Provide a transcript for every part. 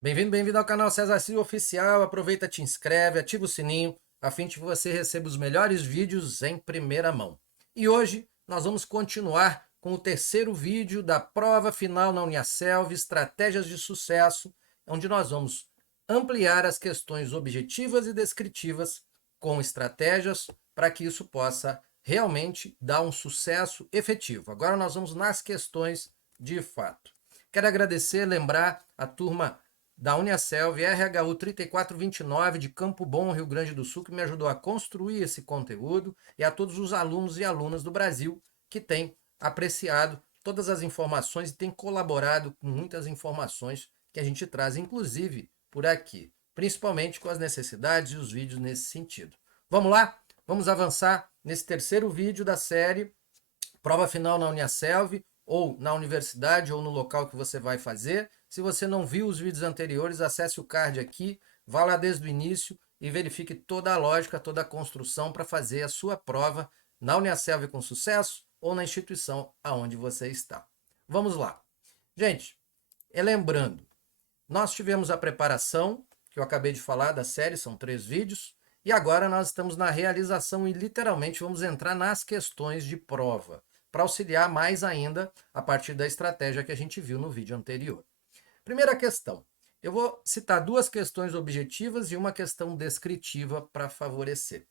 Bem-vindo ao canal César Silva Oficial. Aproveita, te inscreve, ativa o sininho, a fim de que você receba os melhores vídeos em primeira mão. E hoje nós vamos continuar com o terceiro vídeo da prova final na Uniaselv, Estratégias de Sucesso, onde nós vamos ampliar as questões objetivas e descritivas com estratégias para que isso possa realmente dar um sucesso efetivo. Agora nós vamos nas questões de fato. Quero agradecer, lembrar a turma da Uniaselv, RHU 3429 de Campo Bom, Rio Grande do Sul, que me ajudou a construir esse conteúdo, e a todos os alunos e alunas do Brasil que têm apreciado todas as informações e têm colaborado com muitas informações que a gente traz, inclusive por aqui, principalmente com as necessidades e os vídeos nesse sentido. Vamos lá? Vamos avançar nesse terceiro vídeo da série Prova Final na Uniaselv, ou na universidade, ou no local que você vai fazer. Se você não viu os vídeos anteriores, acesse o card aqui, vá lá desde o início e verifique toda a lógica, toda a construção para fazer a sua prova na Uniaselv com sucesso ou na instituição aonde você está. Vamos lá. Gente, lembrando, nós tivemos a preparação, que eu acabei de falar da série, são 3 vídeos, e agora nós estamos na realização e literalmente vamos entrar nas questões de prova, para auxiliar mais ainda a partir da estratégia que a gente viu no vídeo anterior. Primeira questão. Eu vou citar 2 questões objetivas e uma questão descritiva para favorecer.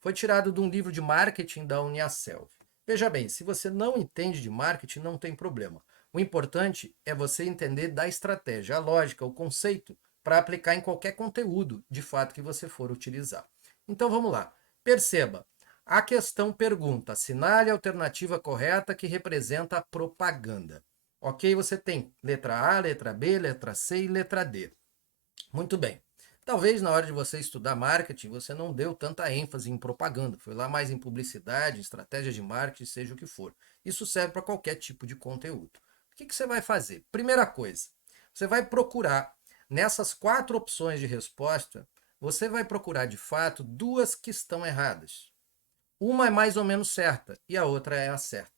Foi tirado de um livro de marketing da Uniaselv. Veja bem, se você não entende de marketing, não tem problema. O importante é você entender da estratégia, a lógica, o conceito, para aplicar em qualquer conteúdo, de fato, que você for utilizar. Então vamos lá. Perceba, a questão pergunta: assinale a alternativa correta que representa a propaganda. Ok? Você tem letra A, letra B, letra C e letra D. Muito bem. Talvez na hora de você estudar marketing, você não deu tanta ênfase em propaganda, foi lá mais em publicidade, estratégia de marketing, seja o que for. Isso serve para qualquer tipo de conteúdo. O que você vai fazer? Primeira coisa, você vai procurar nessas 4 opções de resposta, você vai procurar de fato 2 que estão erradas. Uma é mais ou menos certa e a outra é a certa.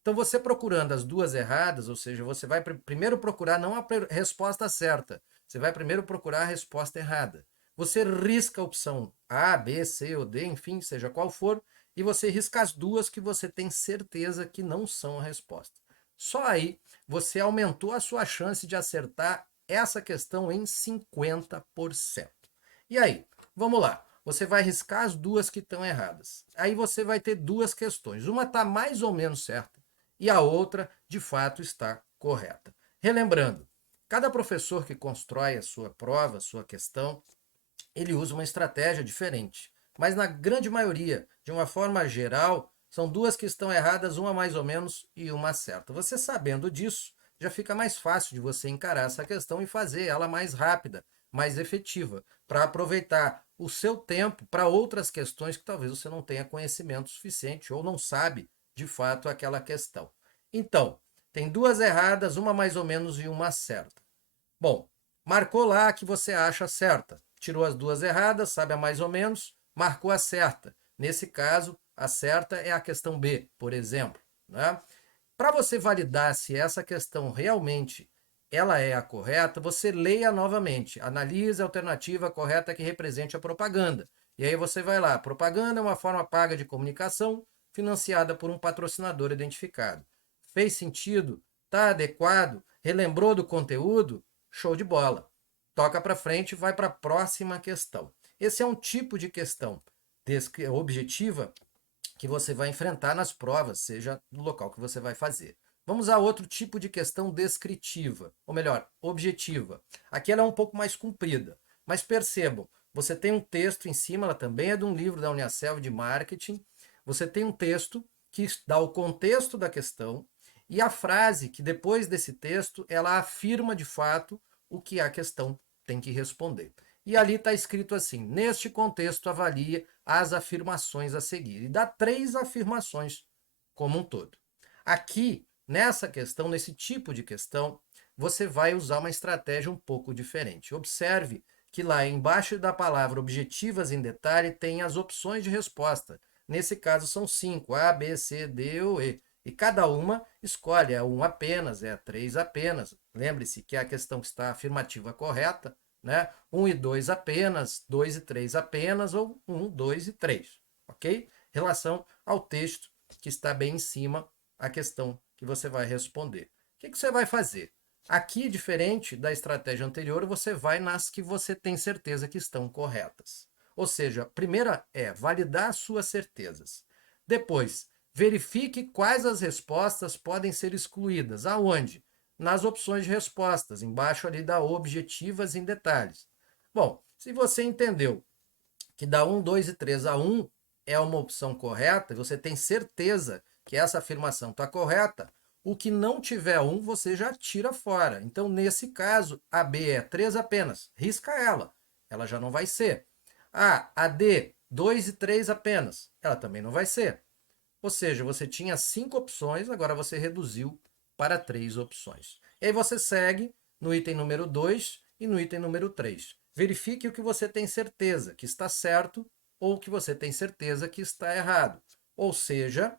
Então, você procurando as 2 erradas, ou seja, você vai primeiro procurar não a resposta certa, você vai primeiro procurar a resposta errada. Você risca a opção A, B, C ou D, enfim, seja qual for, e você risca as 2 que você tem certeza que não são a resposta. Só aí você aumentou a sua chance de acertar essa questão em 50%. E aí, vamos lá. Você vai riscar as 2 que estão erradas. Aí você vai ter 2 questões. Uma está mais ou menos certa e a outra, de fato, está correta. Relembrando, cada professor que constrói a sua prova, a sua questão, ele usa uma estratégia diferente. Mas na grande maioria, de uma forma geral, são 2 que estão erradas, uma mais ou menos e uma certa. Você sabendo disso, já fica mais fácil de você encarar essa questão e fazer ela mais rápida, mais efetiva, para aproveitar o seu tempo para outras questões que talvez você não tenha conhecimento suficiente ou não sabe de fato aquela questão. Então, tem 2 erradas, uma mais ou menos e uma certa. Bom, marcou lá a que você acha certa. Tirou as 2 erradas, sabe a mais ou menos, marcou a certa. Nesse caso, a certa é a questão B, por exemplo. Né? Para você validar se essa questão realmente ela é a correta, você leia novamente. Analise a alternativa correta que represente a propaganda. E aí você vai lá. Propaganda é uma forma paga de comunicação financiada por um patrocinador identificado. Fez sentido? Está adequado? Relembrou do conteúdo? Show de bola. Toca para frente e vai para a próxima questão. Esse é um tipo de questão objetiva que você vai enfrentar nas provas, seja no local que você vai fazer. Vamos a outro tipo de questão descritiva, ou melhor, objetiva. Aqui ela é um pouco mais comprida, mas percebam, você tem um texto em cima, ela também é de um livro da Uniaselv de marketing, você tem um texto que dá o contexto da questão e a frase que depois desse texto ela afirma de fato o que a questão tem que responder. E ali está escrito assim: neste contexto, avalie as afirmações a seguir. E dá 3 afirmações como um todo. Aqui, nessa questão, nesse tipo de questão, você vai usar uma estratégia um pouco diferente. Observe que lá embaixo da palavra objetivas em detalhe tem as opções de resposta. Nesse caso são 5, A, B, C, D ou E. E cada uma escolhe, é 1 apenas, é 3 apenas. Lembre-se que é a questão que está afirmativa correta, né? 1 e 2 apenas, 2 e 3 apenas, ou 1, 2 e 3, ok? Relação ao texto que está bem em cima, a questão que você vai responder. O que você vai fazer? Aqui, diferente da estratégia anterior, você vai nas que você tem certeza que estão corretas. Ou seja, a primeira é validar as suas certezas. Depois, verifique quais as respostas podem ser excluídas. Aonde? Nas opções de respostas, embaixo ali da objetivas em detalhes. Bom, se você entendeu que da 1, 2 e 3 a 1 é uma opção correta, você tem certeza que essa afirmação está correta, o que não tiver 1 você já tira fora. Então, nesse caso, a B é 3 apenas, risca ela já não vai ser. A D, 2 e 3 apenas, ela também não vai ser. Ou seja, você tinha 5 opções, agora você reduziu para 3 opções. E aí você segue no item número 2 e no item número 3. Verifique o que você tem certeza que está certo ou o que você tem certeza que está errado. Ou seja,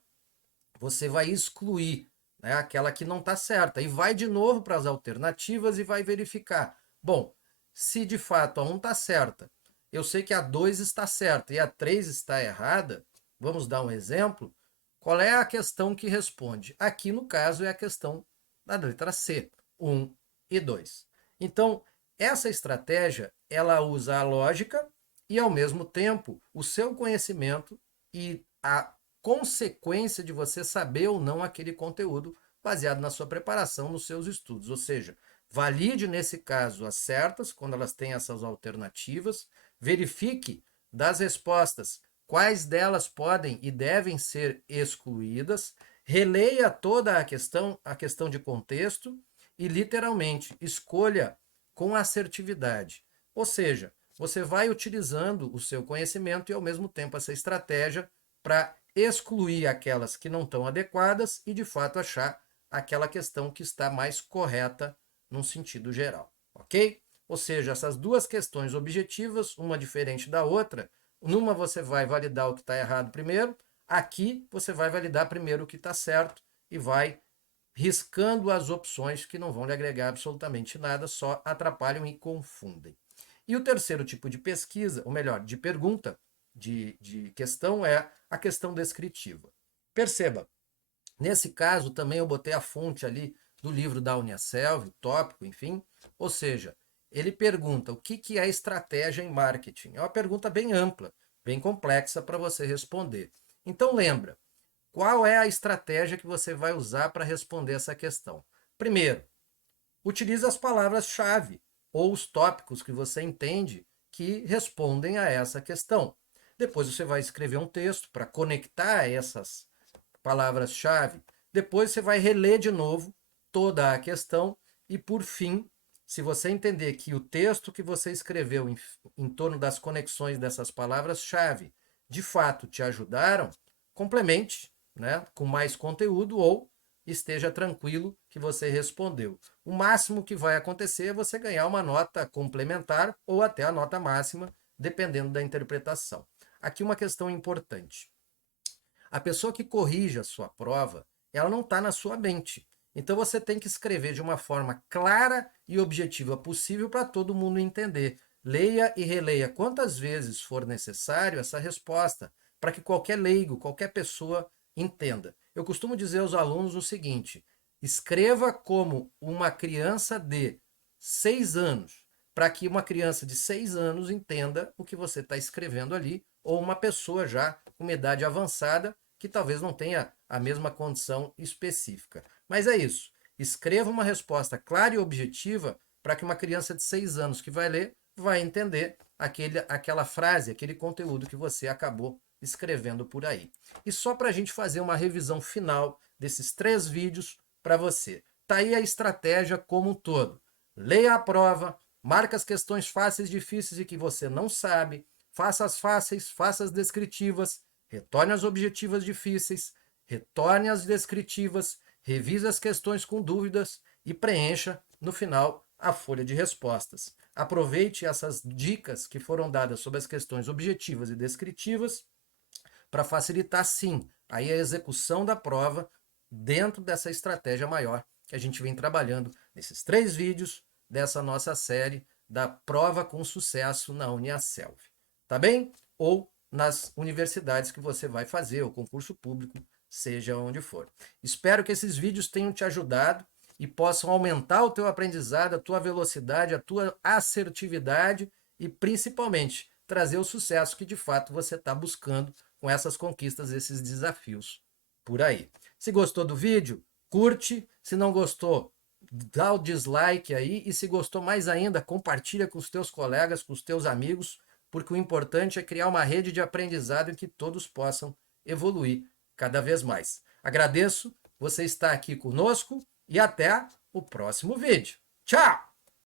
você vai excluir, né, aquela que não está certa e vai de novo para as alternativas e vai verificar. Bom, se de fato a 1 está certa, eu sei que a 2 está certa e a 3 está errada, vamos dar um exemplo. Qual é a questão que responde? Aqui, no caso, é a questão da letra C, 1 e 2. Então, essa estratégia, ela usa a lógica e, ao mesmo tempo, o seu conhecimento e a consequência de você saber ou não aquele conteúdo baseado na sua preparação, nos seus estudos. Ou seja, valide, nesse caso, as certas, quando elas têm essas alternativas, verifique das respostas quais delas podem e devem ser excluídas, releia toda a questão de contexto e, literalmente, escolha com assertividade. Ou seja, você vai utilizando o seu conhecimento e, ao mesmo tempo, essa estratégia para excluir aquelas que não estão adequadas e, de fato, achar aquela questão que está mais correta num sentido geral, ok? Ou seja, essas duas questões objetivas, uma diferente da outra, numa você vai validar o que está errado primeiro, aqui você vai validar primeiro o que está certo e vai riscando as opções que não vão lhe agregar absolutamente nada, só atrapalham e confundem. E o terceiro tipo de pesquisa, ou melhor, de pergunta, de questão, é a questão descritiva. Perceba, nesse caso também eu botei a fonte ali do livro da Uniaselv, o tópico, enfim, ou seja, ele pergunta o que é estratégia em marketing. É uma pergunta bem ampla, bem complexa para você responder. Então lembra, qual é a estratégia que você vai usar para responder essa questão? Primeiro, utilize as palavras-chave ou os tópicos que você entende que respondem a essa questão. Depois você vai escrever um texto para conectar essas palavras-chave. Depois você vai reler de novo toda a questão e, por fim, se você entender que o texto que você escreveu em torno das conexões dessas palavras-chave de fato te ajudaram, complemente, né, com mais conteúdo ou esteja tranquilo que você respondeu. O máximo que vai acontecer é você ganhar uma nota complementar ou até a nota máxima, dependendo da interpretação. Aqui uma questão importante. A pessoa que corrige a sua prova, ela não está na sua mente. Então você tem que escrever de uma forma clara e objetiva possível para todo mundo entender. Leia e releia quantas vezes for necessário essa resposta, para que qualquer leigo, qualquer pessoa entenda. Eu costumo dizer aos alunos o seguinte: escreva como uma criança de 6 anos, para que uma criança de 6 anos entenda o que você está escrevendo ali, ou uma pessoa já com uma idade avançada que talvez não tenha a mesma condição específica. Mas é isso. Escreva uma resposta clara e objetiva para que uma criança de 6 anos que vai ler vai entender aquela frase, aquele conteúdo que você acabou escrevendo por aí. E só para a gente fazer uma revisão final desses 3 vídeos para você. Tá aí a estratégia como um todo. Leia a prova, marca as questões fáceis, difíceis e que você não sabe, faça as fáceis, faça as descritivas, retorne as objetivas difíceis, retorne as descritivas, revise as questões com dúvidas e preencha, no final, a folha de respostas. Aproveite essas dicas que foram dadas sobre as questões objetivas e descritivas para facilitar, sim, aí a execução da prova dentro dessa estratégia maior que a gente vem trabalhando nesses 3 vídeos dessa nossa série da prova com sucesso na Uniaselv. Tá bem? Ou nas universidades que você vai fazer, o concurso público, seja onde for. Espero que esses vídeos tenham te ajudado e possam aumentar o teu aprendizado, a tua velocidade, a tua assertividade e principalmente trazer o sucesso que de fato você está buscando com essas conquistas, esses desafios por aí. Se gostou do vídeo, curte. Se não gostou, dá o dislike aí. E se gostou mais ainda, compartilha com os teus colegas, com os teus amigos, porque o importante é criar uma rede de aprendizado em que todos possam evoluir cada vez mais. Agradeço você estar aqui conosco e até o próximo vídeo. Tchau!